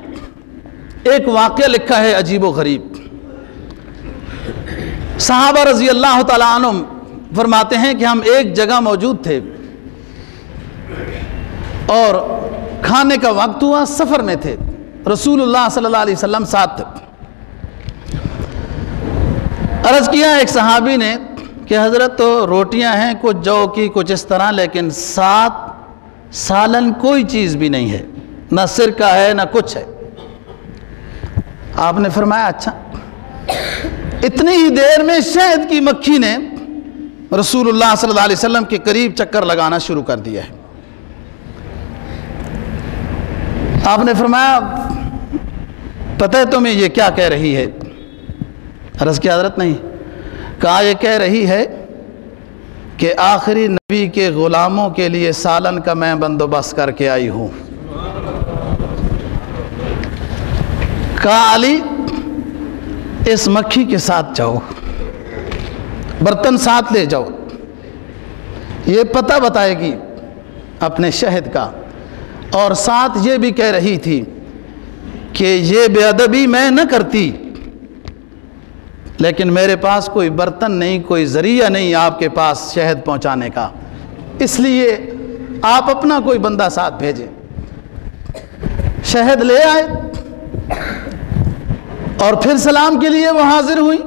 ایک واقعہ لکھا ہے عجیب و غریب۔ صحابہ رضی اللہ تعالیٰ عنہم فرماتے ہیں کہ ہم ایک جگہ موجود تھے اور کھانے کا وقت ہوا، سفر میں تھے، رسول اللہ صلی اللہ علیہ وسلم ساتھ تھے۔ عرض کیا ایک صحابی نے کہ حضرت تو روٹیاں ہیں کچھ جو کی کچھ اس طرح، لیکن ساتھ سالن کوئی چیز بھی نہیں ہے، نہ سرکہ ہے نہ کچھ ہے۔ آپ نے فرمایا اچھا۔ اتنی ہی دیر میں شہد کی مکھی نے رسول اللہ صلی اللہ علیہ وسلم کے قریب چکر لگانا شروع کر دیا ہے۔ آپ نے فرمایا پتہ ہے تمہیں یہ کیا کہہ رہی ہے؟ عرض کی حضرت نہیں۔ کہا یہ کہہ رہی ہے کہ آخری نبی کے غلاموں کے لیے سالن کا میں بندوبست کر کے آئی ہوں۔ کہا علی اس مکھی کے ساتھ جاؤ، برتن ساتھ لے جاؤ، یہ پتہ بتائے گی اپنے شہد کا، اور ساتھ یہ بھی کہہ رہی تھی کہ یہ بے ادبی میں نہ کرتی، لیکن میرے پاس کوئی برتن نہیں، کوئی ذریعہ نہیں آپ کے پاس شہد پہنچانے کا، اس لیے آپ اپنا کوئی بندہ ساتھ بھیجیں۔ شہد لے آئے اور پھر سلام کے لیے وہ حاضر ہوئی،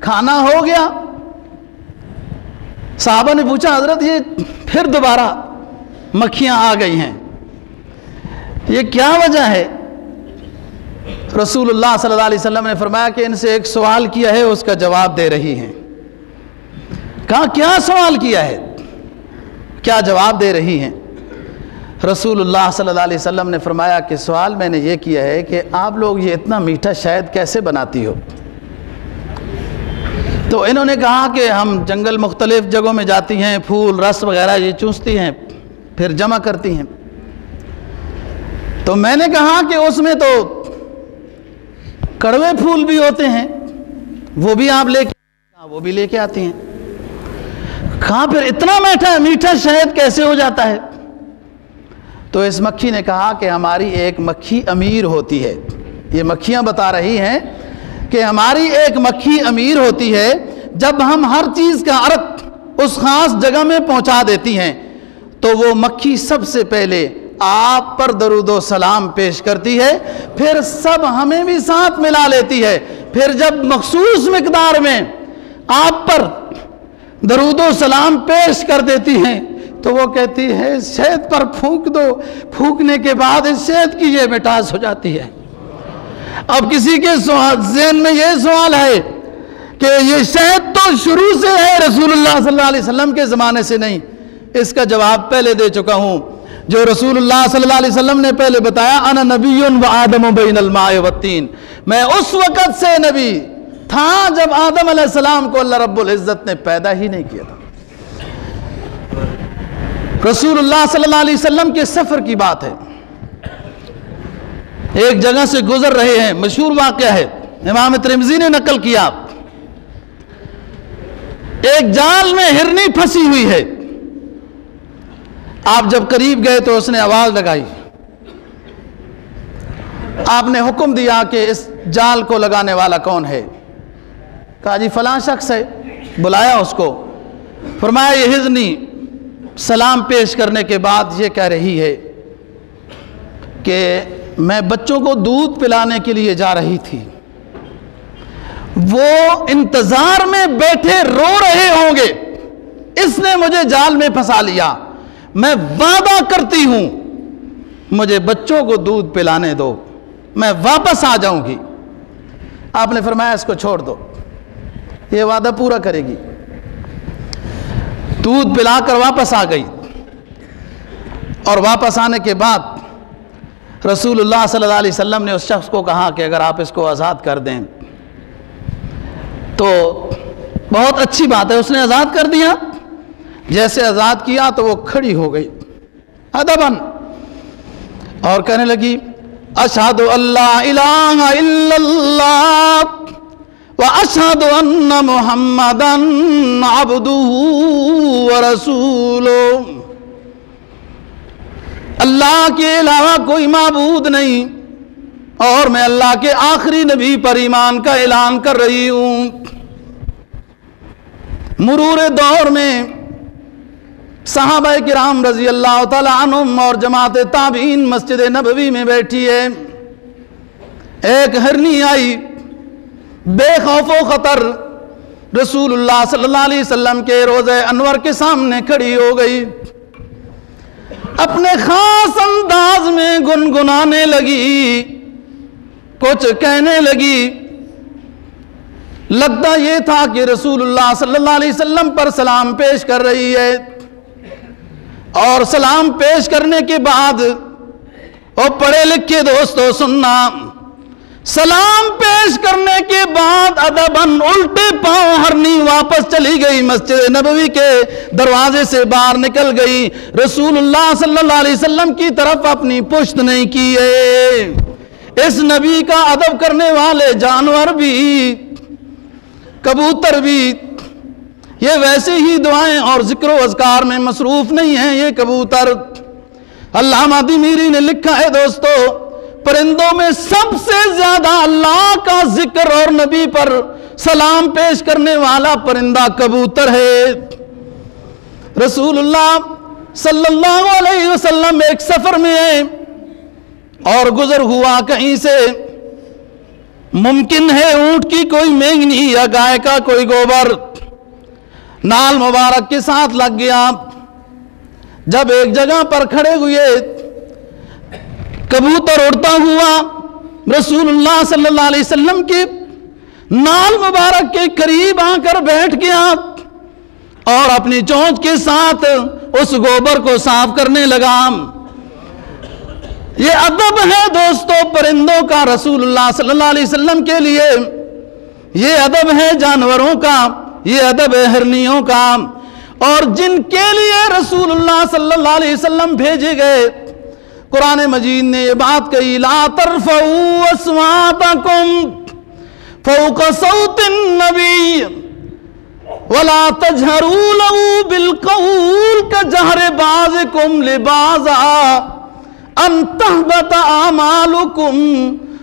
کھانا ہو گیا۔ صحابہ نے پوچھا حضرت یہ پھر دوبارہ مکھیاں آ گئی ہیں، یہ کیا وجہ ہے؟ رسول اللہ صلی اللہ علیہ وسلم نے فرمایا کہ ان سے ایک سوال کیا ہے اس کا جواب دے رہی ہیں۔ کہا کیا سوال کیا ہے، کیا جواب دے رہی ہیں؟ رسول اللہ صلی اللہ علیہ وسلم نے فرمایا کہ سوال میں نے یہ کیا ہے کہ آپ لوگ یہ اتنا میٹھا شہد کیسے بناتی ہو؟ تو انہوں نے کہا کہ ہم جنگل مختلف جگہوں میں جاتی ہیں، پھول رس وغیرہ یہ چوستی ہیں پھر جمع کرتی ہیں۔ تو میں نے کہا کہ اس میں تو کڑوے پھول بھی ہوتے ہیں، وہ بھی آپ وہ بھی لے کے آتی ہیں۔ کہاں پھر اتنا میٹھا شہد کیسے ہو جاتا ہے؟ تو اس مکھی نے کہا کہ ہماری ایک مکھی امیر ہوتی ہے، یہ مکھیاں بتا رہی ہیں کہ ہماری ایک مکھی امیر ہوتی ہے، جب ہم ہر چیز کا عرق اس خاص جگہ میں پہنچا دیتی ہیں تو وہ مکھی سب سے پہلے آپ پر درود و سلام پیش کرتی ہے، پھر سب ہمیں بھی ساتھ ملا لیتی ہے۔ پھر جب مخصوص مقدار میں آپ پر درود و سلام پیش کر دیتی ہیں تو وہ کہتی ہے شہد پر پھونک دو، پھونکنے کے بعد اس شہد کی یہ مٹاس ہو جاتی ہے۔ اب کسی کے ذہن میں یہ سوال ہے کہ یہ شہد تو شروع سے ہے، رسول اللہ صلی اللہ علیہ وسلم کے زمانے سے نہیں۔ اس کا جواب پہلے دے چکا ہوں، جو رسول اللہ صلی اللہ علیہ وسلم نے پہلے بتایا، انا نبی و آدم بین الماء والطین، میں اس وقت سے نبی تھا جب آدم علیہ السلام کو اللہ رب العزت نے پیدا ہی نہیں کیا تھا۔ رسول اللہ صلی اللہ علیہ وسلم کے سفر کی بات ہے، ایک جگہ سے گزر رہے ہیں، مشہور واقعہ ہے، امام ترمذی نے نقل کیا، ایک جال میں ہرنی پھنسی ہوئی ہے، آپ جب قریب گئے تو اس نے آواز لگائی، آپ نے حکم دیا کہ اس جال کو لگانے والا کون ہے؟ کہا جی فلاں شخص ہے، بلایا اس کو، فرمایا یہ ہرنی سلام پیش کرنے کے بعد یہ کہہ رہی ہے کہ میں بچوں کو دودھ پلانے کے لیے جا رہی تھی، وہ انتظار میں بیٹھے رو رہے ہوں گے، اس نے مجھے جال میں پھنسا لیا، میں وعدہ کرتی ہوں مجھے بچوں کو دودھ پلانے دو، میں واپس آ جاؤں گی۔ آپ نے فرمایا اس کو چھوڑ دو، یہ وعدہ پورا کرے گی۔ دودھ پلا کر واپس آ گئی، اور واپس آنے کے بعد رسول اللہ صلی اللہ علیہ وسلم نے اس شخص کو کہا کہ اگر آپ اس کو آزاد کر دیں تو بہت اچھی بات ہے۔ اس نے آزاد کر دیا، جیسے آزاد کیا تو وہ کھڑی ہو گئی ادباً اور کہنے لگی اشہد اللہ الہ الا اللہ واشہد ان محمدًا عبدہ ورسولہ، اللہ کے علاوہ کوئی معبود نہیں اور میں اللہ کے آخری نبی پر ایمان کا اعلان کر رہی ہوں۔ مرور دور میں صحابہ کرام رضی اللہ تعالی عنہم اور جماعت تابعین مسجد نبوی میں بیٹھی ہے، ایک ہرنی آئی بے خوف و خطر رسول اللہ صلی اللہ علیہ وسلم کے روضہ انور کے سامنے کھڑی ہو گئی، اپنے خاص انداز میں گنگنانے لگی، کچھ کہنے لگی، لگتا یہ تھا کہ رسول اللہ صلی اللہ علیہ وسلم پر سلام پیش کر رہی ہے، اور سلام پیش کرنے کے بعد اور پڑھے لکھے دوستو سننا، سلام پیش کرنے کے بعد ادباً الٹے پاؤں ہرنی واپس چلی گئی، مسجد نبوی کے دروازے سے باہر نکل گئی، رسول اللہ صلی اللہ علیہ وسلم کی طرف اپنی پشت نہیں کی ہے۔ اس نبی کا ادب کرنے والے جانور بھی، کبوتر بھی، یہ ویسے ہی دعائیں اور ذکر و اذکار میں مصروف نہیں ہیں، یہ کبوتر۔ علامہ دمیری نے لکھا ہے دوستو، پرندوں میں سب سے زیادہ اللہ کا ذکر اور نبی پر سلام پیش کرنے والا پرندہ کبوتر ہے۔ رسول اللہ صلی اللہ علیہ وسلم ایک سفر میں ہیں اور گزر ہوا کہیں سے، ممکن ہے اونٹ کی کوئی مینگنی یا گائے کا کوئی گوبر نال مبارک کے ساتھ لگ گیا، جب ایک جگہ پر کھڑے ہوئے کبوتر اڑتا ہوا رسول اللہ صلی اللہ علیہ وسلم کے نال مبارک کے قریب آ کر بیٹھ گیا اور اپنی چونچ کے ساتھ اس گوبر کو صاف کرنے لگا۔ یہ ادب ہے دوستو پرندوں کا رسول اللہ صلی اللہ علیہ وسلم کے لیے، یہ ادب ہے جانوروں کا، یہ ادب ہے ہرنیوں کا، اور جن کے لیے رسول اللہ صلی اللہ علیہ وسلم بھیجے گئے۔ قرآن مجید نے یہ بات کہی، لا ترفعوا اصواتکم فوق صوت النبی ولا تجہروا له بالقول کجہر بعضکم لبعض ان تحبط اعمالکم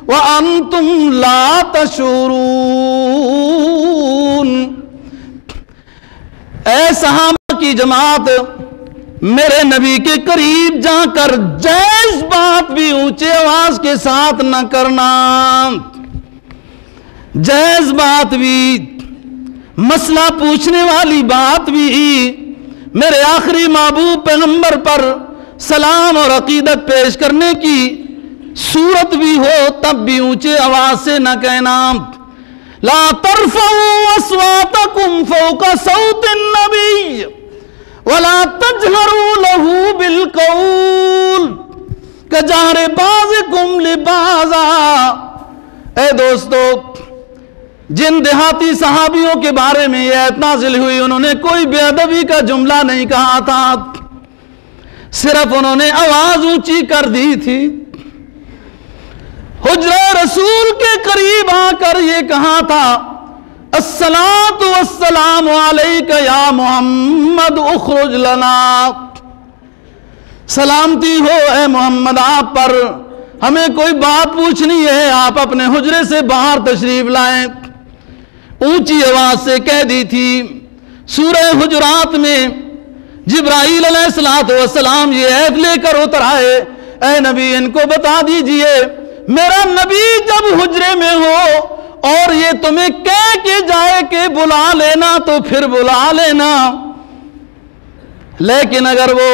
وانتم لا تشعرون۔ اے صحابہ کی جماعت، میرے نبی کے قریب جا کر جائز بات بھی اونچے آواز کے ساتھ نہ کرنا، جائز بات بھی، مسئلہ پوچھنے والی بات بھی، میرے آخری محبوب پیغمبر پر سلام اور عقیدت پیش کرنے کی صورت بھی ہو تب بھی اونچے آواز سے نہ کہنا۔ لا ترفعوا اصواتکم فوق صوت النبی ولا تجہروا له بالقول کجہر بعضکم لبعضا۔ اے دوستو، جن دیہاتی صحابیوں کے بارے میں یہ آیت نازل ہوئی، انہوں نے کوئی بے ادبی کا جملہ نہیں کہا تھا، صرف انہوں نے آواز اونچی کر دی تھی۔ حجرہ رسول کے قریب آ کر یہ کہا تھا، الصلاۃ والسلام علیک یا محمد اخرج لنا، سلامتی ہو اے محمد آپ پر، ہمیں کوئی بات پوچھنی ہے، آپ اپنے حجرے سے باہر تشریف لائیں۔ اونچی آواز سے کہہ دی تھی۔ سورہ حجرات میں جبرائیل علیہ السلام یہ عہد لے کر اتر آئے، اے نبی ان کو بتا دیجئے میرا نبی جب حجرے میں ہو اور یہ تمہیں کہہ کے جائے کہ بلا لینا تو پھر بلا لینا، لیکن اگر وہ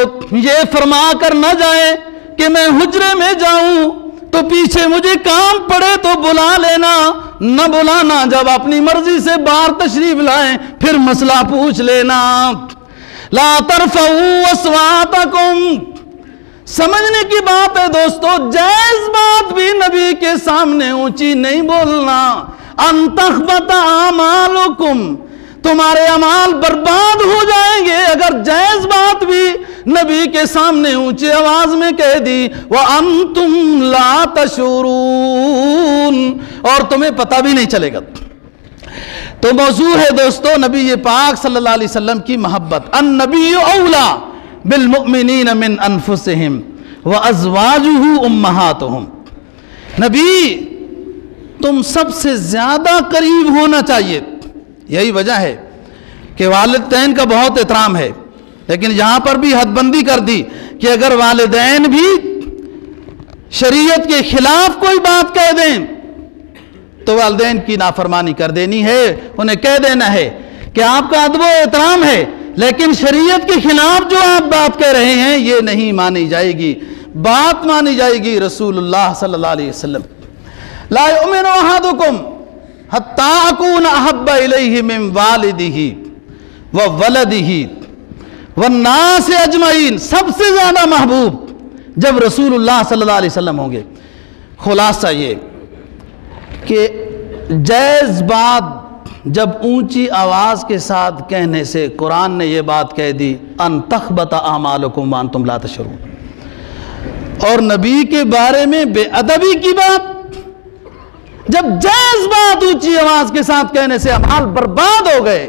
یہ فرما کر نہ جائے کہ میں حجرے میں جاؤں تو پیچھے مجھے کام پڑے تو بلا لینا، نہ بلانا، جب اپنی مرضی سے باہر تشریف لائیں پھر مسئلہ پوچھ لینا۔ لا ترفعوا اصواتکم، سمجھنے کی بات ہے دوستو، جائز بات بھی نبی کے سامنے اونچی نہیں بولنا۔ ان تخبط اعمالکم، تمہارے اعمال برباد ہو جائیں گے اگر جائز بات بھی نبی کے سامنے اونچے آواز میں کہہ دی۔ وَأَنْتُمْ لَا تَشْعُرُونَ، اور تمہیں پتہ بھی نہیں چلے گا۔ تو موضوع ہے دوستو نبی پاک صلی اللہ علیہ وسلم کی محبت۔ النبی اولا بالمؤمنین من انفسہم وازواجہ امہاتہم، نبی تم سب سے زیادہ قریب ہونا چاہیے۔ یہی وجہ ہے کہ والدین کا بہت احترام ہے، لیکن یہاں پر بھی حد بندی کر دی کہ اگر والدین بھی شریعت کے خلاف کوئی بات کہہ دیں تو والدین کی نافرمانی کر دینی ہے، انہیں کہہ دینا ہے کہ آپ کا ادب و احترام ہے لیکن شریعت کے خلاف جو آپ بات کہہ رہے ہیں یہ نہیں مانی جائے گی، بات مانی جائے گی رسول اللہ صلی اللہ علیہ وسلم۔ لا یؤمن احدکم حتی اکون احب الیہ من والدہ وولدہ والناس اجمعین، سب سے زیادہ محبوب جب رسول اللہ صلی اللہ علیہ وسلم ہوں گے۔ خلاصہ یہ کہ جائز بات جب اونچی آواز کے ساتھ کہنے سے قرآن نے یہ بات کہہ دی، ان تخبط اعمالکم وانتم لا تشعرون، اور نبی کے بارے میں بے ادبی کی بات جب جائز بات اونچی آواز کے ساتھ کہنے سے اعمال برباد ہو گئے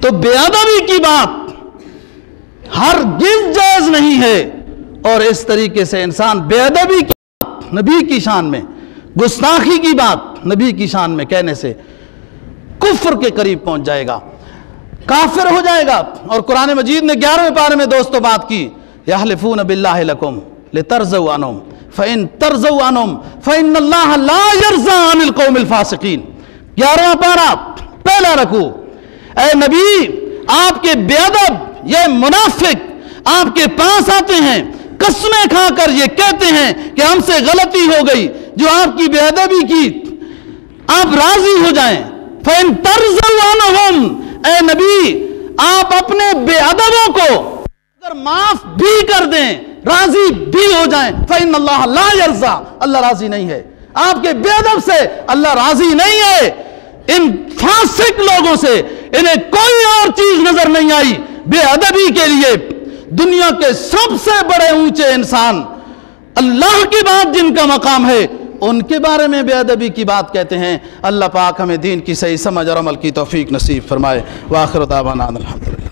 تو بے ادبی کی بات ہرگز جائز نہیں ہے۔ اور اس طریقے سے انسان بے ادبی کی بات نبی کی شان میں، گستاخی کی بات نبی کی شان میں کہنے سے کفر کے قریب پہنچ جائے گا، کافر ہو جائے گا۔ اور قرآن مجید نے 11ویں پارے میں دوستو بات کی، یحلفون باللہ لکم لترضوا عنہم فإن ترضوا عنہم فإن اللہ لا یرضی عن القوم الفاسقین۔ 11واں پارہ پہلا رکوع، اے نبی آپ کے بے ادب یہ منافق آپ کے پاس آتے ہیں، قسمیں کھا کر یہ کہتے ہیں کہ ہم سے غلطی ہو گئی، جو آپ کی بے ادبی کی آپ راضی ہو جائیں۔ فَإِن تَرْضَوْا عَنْهُمْ، اے نبی آپ اپنے بے ادبوں کو اگر معاف بھی کر دیں، راضی بھی ہو جائیں، فَإِنَّ اللَّهَ لَا يَرْضَى، اللہ راضی نہیں ہے آپ کے بے ادب سے، اللہ راضی نہیں ہے۔ ان فاسق لوگوں سے انہیں کوئی اور چیز نظر نہیں آئی۔ بے ادبی کے لیے دنیا کے سب سے بڑے اونچے انسان، اللہ کی بات جن کا مقام ہے، ان کے بارے میں بے ادبی کی بات کہتے ہیں۔ اللہ پاک ہمیں دین کی صحیح سمجھ اور عمل کی توفیق نصیب فرمائے۔ وآخر دعوانا الحمدللہ۔